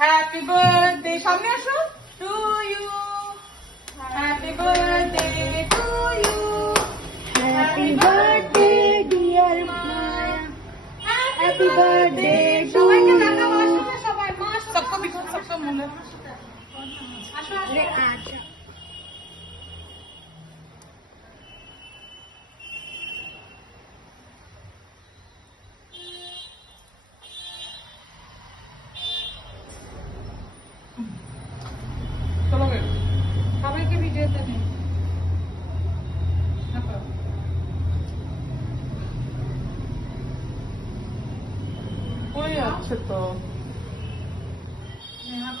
Happy birthday সামনে আসো। To you happy birthday to you happy birthday dear happy birthday সবাইকে না সবাই। মা সবকো বিঠো সবকো আসো আসো। সবাইকে ভিডিওতে নেই আছে তো? নেহা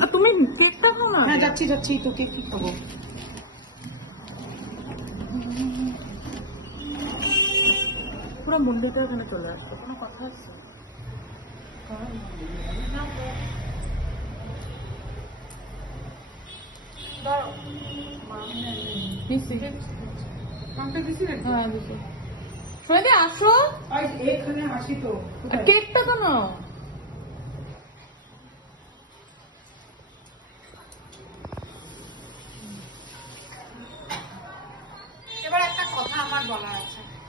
পাতো তুমি কেকটা খাও না? হ্যাঁ যাচ্ছি যাচ্ছি কি খাব? পুরো মন্দিরটা এখানে চলে আসবে কোনো কথা আছে? হ্যাঁ আসো? কেকটা কেন বলা আছে।